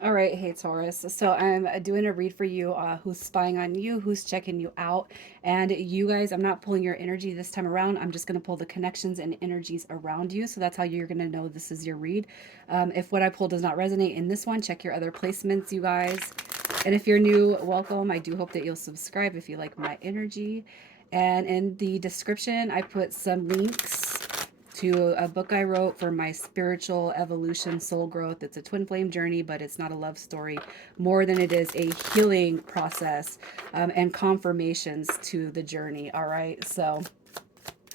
All right, hey Taurus. So I'm doing a read for you. Who's spying on you? Who's checking you out? And you guys, I'm not pulling your energy this time around. I'm just going to pull the connections and energies around you. So that's how you're going to know this is your read. If what I pull does not resonate in this one, check your other placements, you guys. And if you're new, welcome. I do hope that you'll subscribe if you like my energy. And in the description, I put some links to a book I wrote for my spiritual evolution, soul growth. It's a twin flame journey, but it's not a love story more than it is a healing process, and confirmations to the journey. All right. So,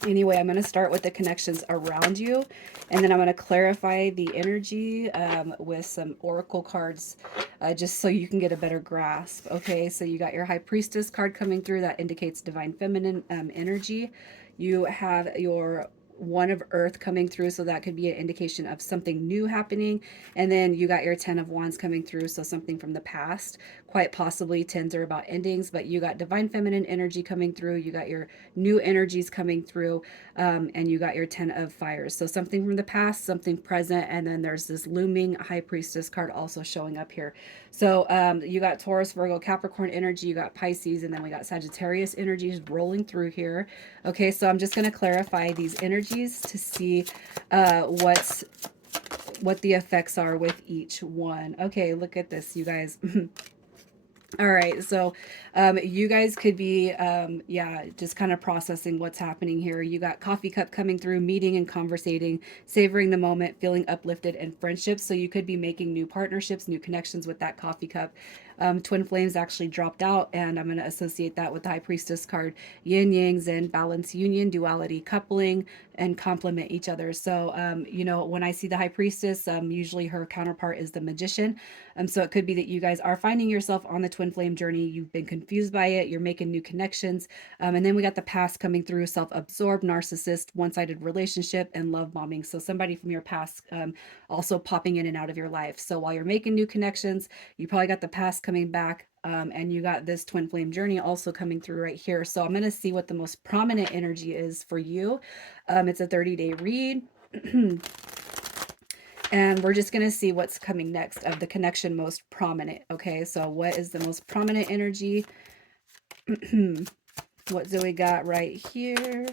anyway, I'm going to start with the connections around you, and then I'm going to clarify the energy with some oracle cards, just so you can get a better grasp. Okay, so you got your high priestess card coming through that indicates divine feminine energy. You have your one of earth coming through, so that could be an indication of something new happening. And then you got your 10 of wands coming through, so something from the past. Quite possibly tens are about endings, but you got divine feminine energy coming through, you got your new energies coming through, and you got your 10 of fires. So something from the past, something present, and then there's this looming high priestess card also showing up here. So you got Taurus, Virgo, Capricorn energy, you got Pisces, and then we got Sagittarius energies rolling through here. Okay, so I'm just going to clarify these energies to see what the effects are with each one. Okay, look at this, you guys. All right, so you guys could be, yeah, just kind of processing what's happening here. You got coffee cup coming through, meeting and conversating, savoring the moment, feeling uplifted, and friendships. So you could be making new partnerships, new connections with that coffee cup. Twin flames actually dropped out, and I'm going to associate that with the high priestess card. Yin yang, zen, balance, union, duality, coupling, and complement each other. So, you know, when I see the high priestess, usually her counterpart is the magician. So it could be that you guys are finding yourself on the twin flame journey. You've been confused by it. You're making new connections. And then we got the past coming through: self absorbed, narcissist, one sided relationship, and love bombing. So somebody from your past also popping in and out of your life. So while you're making new connections, you probably got the past coming back. And you got this twin flame journey also coming through right here. So I'm going to see what the most prominent energy is for you. It's a 30-day read. And we're just going to see what's coming next of the connection most prominent. Okay, so what is the most prominent energy? What do we got right here?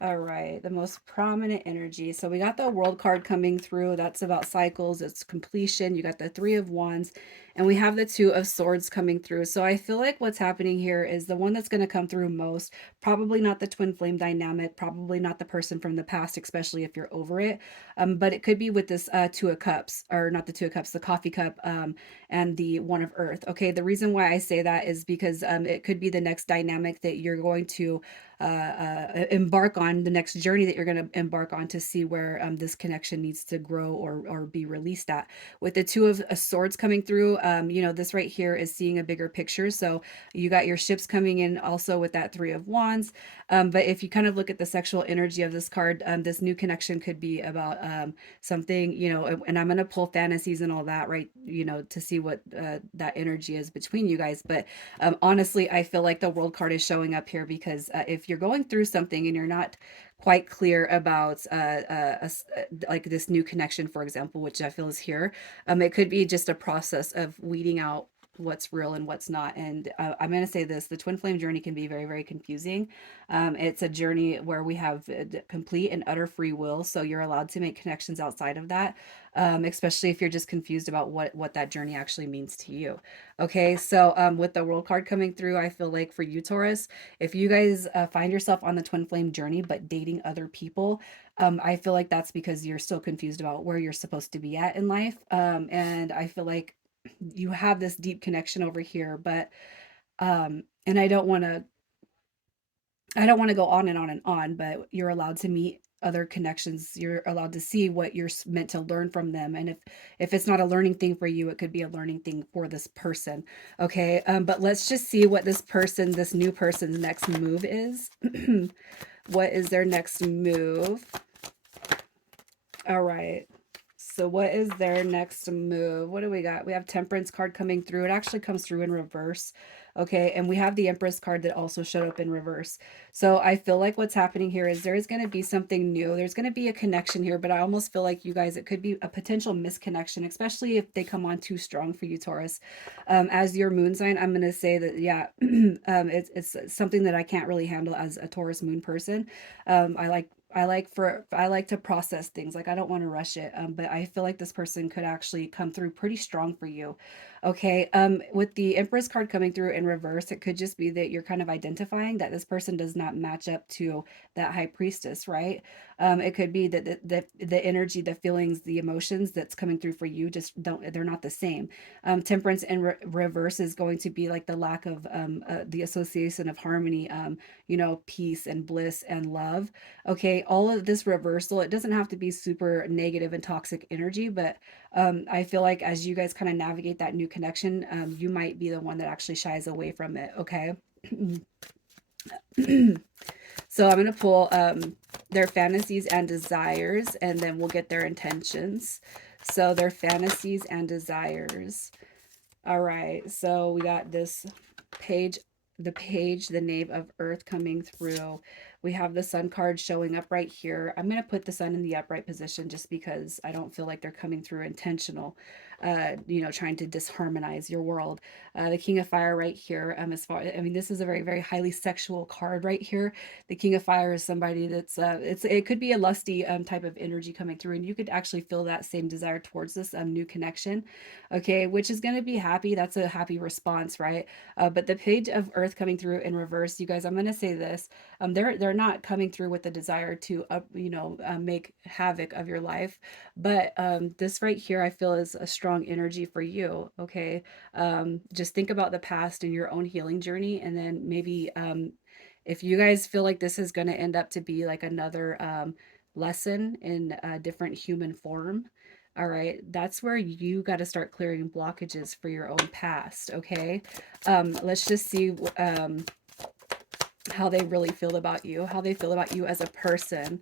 All right, the most prominent energy. So we got the world card coming through. That's about cycles, it's completion. You got the 3 of wands, and we have the 2 of swords coming through. So I feel like what's happening here is the one that's going to come through most, probably not the twin flame dynamic, probably not the person from the past, especially if you're over it. But it could be with this 2 of cups, or not the 2 of cups, the coffee cup, and the 1 of earth. Okay, the reason why I say that is because it could be the next dynamic that you're going to embark on, the next journey that you're going to embark on, to see where this connection needs to grow or be released at. With the 2 of swords coming through, you know, this right here is seeing a bigger picture. So you got your ships coming in also with that 3 of wands. But if you kind of look at the sexual energy of this card, this new connection could be about something, you know, and I'm going to pull fantasies and all that, right, you know, to see what that energy is between you guys. But honestly, I feel like the world card is showing up here because if you're going through something and you're not quite clear about like this new connection, for example, which I feel is here, it could be just a process of weeding out what's real and what's not. And I'm going to say this: the twin flame journey can be very, very confusing. It's a journey where we have complete and utter free will, so you're allowed to make connections outside of that, especially if you're just confused about what that journey actually means to you. Okay, so with the world card coming through, I feel like for you, Taurus, if you guys find yourself on the twin flame journey but dating other people, I feel like that's because you're still confused about where you're supposed to be at in life. And I feel like you have this deep connection over here, but and I don't want to go on and on and on, but you're allowed to meet other connections. You're allowed to see what you're meant to learn from them. And if it's not a learning thing for you, it could be a learning thing for this person. Okay. But let's just see what this new person's next move is. What is their next move? All right. So what is their next move? What do we got? We have Temperance card coming through. It actually comes through in reverse. Okay, and we have the Empress card that also showed up in reverse. So I feel like what's happening here is there is going to be something new. There's going to be a connection here, but I almost feel like you guys, it could be a potential misconnection, especially if they come on too strong for you, Taurus. As your moon sign, I'm going to say that, yeah, it's something that I can't really handle as a Taurus moon person. I like to process things. Like I don't want to rush it. But I feel like this person could actually come through pretty strong for you. Okay. With the Empress card coming through in reverse, it could just be that you're kind of identifying that this person does not match up to that High Priestess, right? It could be that the energy, the feelings, the emotions that's coming through for you just don't, they're not the same. Temperance in reverse is going to be like the lack of the association of harmony, peace and bliss and love. Okay, all of this reversal, it doesn't have to be super negative and toxic energy, but I feel like as you guys kind of navigate that new connection, you might be the one that actually shies away from it. Okay. So I'm going to pull their fantasies and desires, and then we'll get their intentions. So their fantasies and desires. All right. So we got this page, the Knave of Earth coming through. We have the Sun card showing up right here. I'm going to put the Sun in the upright position just because I don't feel like they're coming through intentional, trying to disharmonize your world. The King of Fire right here. I mean, this is a very, very highly sexual card right here. The King of Fire is somebody that's, it could be a lusty type of energy coming through, and you could actually feel that same desire towards this new connection. Okay, which is going to be happy. That's a happy response, right? But the Page of Earth coming through in reverse, you guys, I'm going to say this. They're not coming through with the desire to, make havoc of your life. But this right here, I feel is a strong energy for you. Okay, just think about the past and your own healing journey, and then maybe if you guys feel like this is going to end up to be like another lesson in a different human form. All right, that's where you got to start clearing blockages for your own past. Okay, let's just see how they really feel about you, how they feel about you as a person.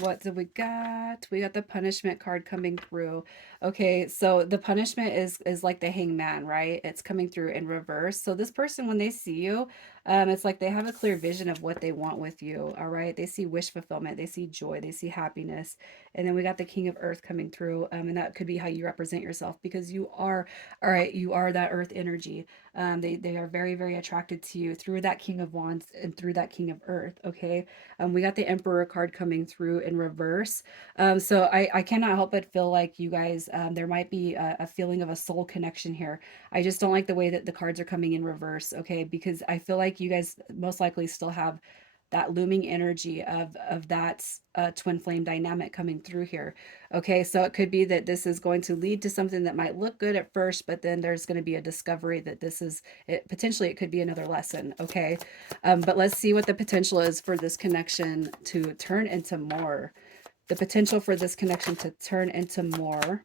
What do we got? We got the punishment card coming through. Okay, so the punishment is like the hangman, right? It's coming through in reverse. So this person, when they see you, it's like they have a clear vision of what they want with you. All right, they see wish fulfillment, they see joy, they see happiness, and then we got the King of Earth coming through, and that could be how you represent yourself because you are, all right, you are that Earth energy. They are very, very attracted to you through that King of Wands and through that King of Earth. Okay, we got the Emperor card coming through in reverse. So I cannot help but feel like you guys, there might be a feeling of a soul connection here. I just don't like the way that the cards are coming in reverse, okay? Because I feel like you guys most likely still have that looming energy of that twin flame dynamic coming through here. Okay, so it could be that this is going to lead to something that might look good at first, but then there's going to be a discovery that this is it. Potentially, it could be another lesson. Okay, but let's see what the potential is for this connection to turn into more. The potential for this connection to turn into more.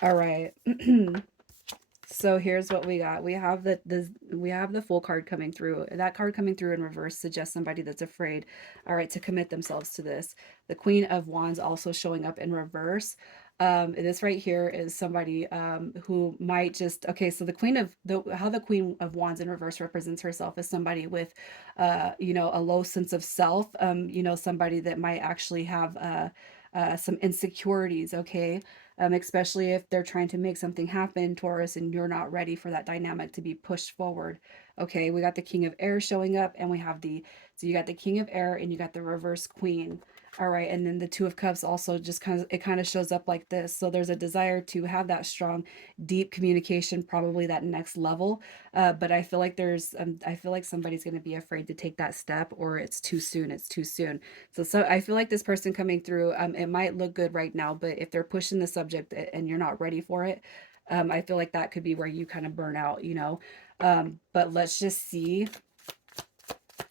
All right. So here's what we got. We have the Fool card coming through. That card coming through in reverse suggests somebody that's afraid, all right, to commit themselves to this. The Queen of Wands also showing up in reverse. This right here is somebody who might just, okay, so how the Queen of Wands in reverse represents herself is somebody with a low sense of self, somebody that might actually have some insecurities, okay? Especially if they're trying to make something happen, Taurus, and you're not ready for that dynamic to be pushed forward. Okay, we got the King of Air showing up, and we have so you got the King of Air and you got the reverse Queen. All right, and then the Two of Cups also just kind of shows up like this. So there's a desire to have that strong, deep communication, probably that next level. But I feel like I feel like somebody's going to be afraid to take that step, or it's too soon. It's too soon. So I feel like this person coming through, it might look good right now, but if they're pushing the subject and you're not ready for it, I feel like that could be where you kind of burn out. But let's just see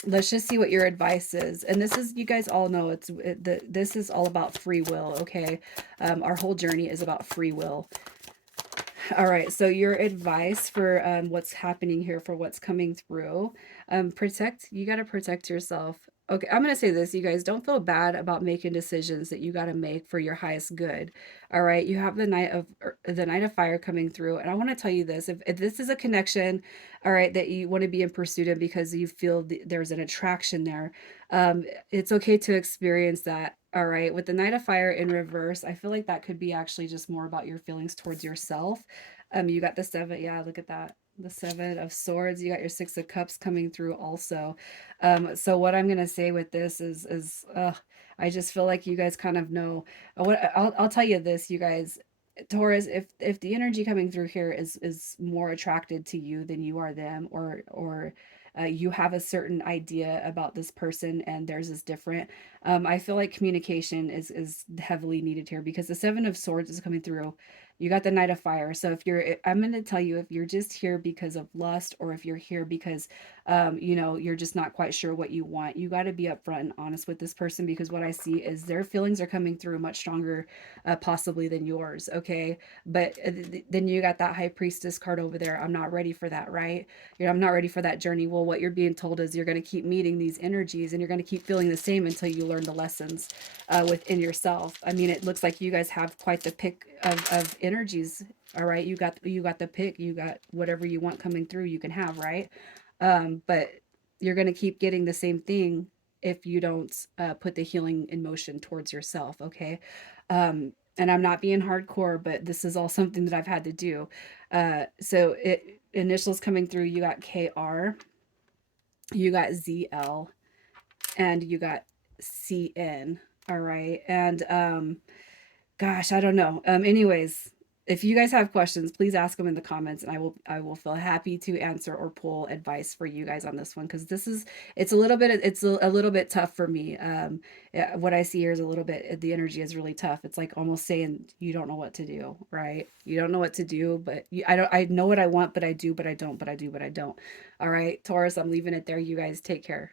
what your advice is. And this is, you guys all know, this is all about free will. Okay, our whole journey is about free will. All right, so your advice for what's happening here, for what's coming through, you got to protect yourself. Okay, I'm gonna say this, you guys, don't feel bad about making decisions that you gotta make for your highest good. All right. You have the Knight of Fire coming through. And I want to tell you this, if this is a connection, all right, that you want to be in pursuit of because you feel there's an attraction there, it's okay to experience that. All right. With the Knight of Fire in reverse, I feel like that could be actually just more about your feelings towards yourself. You got the seven, yeah, look at that. The Seven of Swords, you got your Six of Cups coming through also. So what I'm gonna say with this is I just feel like you guys kind of know I'll tell you this, you guys. Taurus, if the energy coming through here is more attracted to you than you are them, or you have a certain idea about this person and theirs is different. I feel like communication is heavily needed here because the Seven of Swords is coming through. You got the Knight of Fire. So if you're, I'm going to tell you, if you're just here because of lust, or if you're here because you're just not quite sure what you want. You got to be upfront and honest with this person because what I see is their feelings are coming through much stronger, possibly than yours. Okay. But then you got that High Priestess card over there. I'm not ready for that, right? I'm not ready for that journey. Well, what you're being told is you're going to keep meeting these energies and you're going to keep feeling the same until you learn the lessons within yourself. I mean, it looks like you guys have quite the pick of energies. All right. You got the pick, you got whatever you want coming through, you can have, right? But you're going to keep getting the same thing if you don't put the healing in motion towards yourself. Okay. And I'm not being hardcore, but this is all something that I've had to do. So initials coming through, you got KR, you got ZL, and you got CN. All right. And gosh, I don't know. Anyways, if you guys have questions, please ask them in the comments, and I will feel happy to answer or pull advice for you guys on this one because it's a little bit tough for me. Yeah, what I see here is a little bit, the energy is really tough. It's like almost saying you don't know what to do, right? You don't know what to do, but I know what I want, but I do, but I don't, but I do, but I don't. All right, Taurus, I'm leaving it there. You guys take care.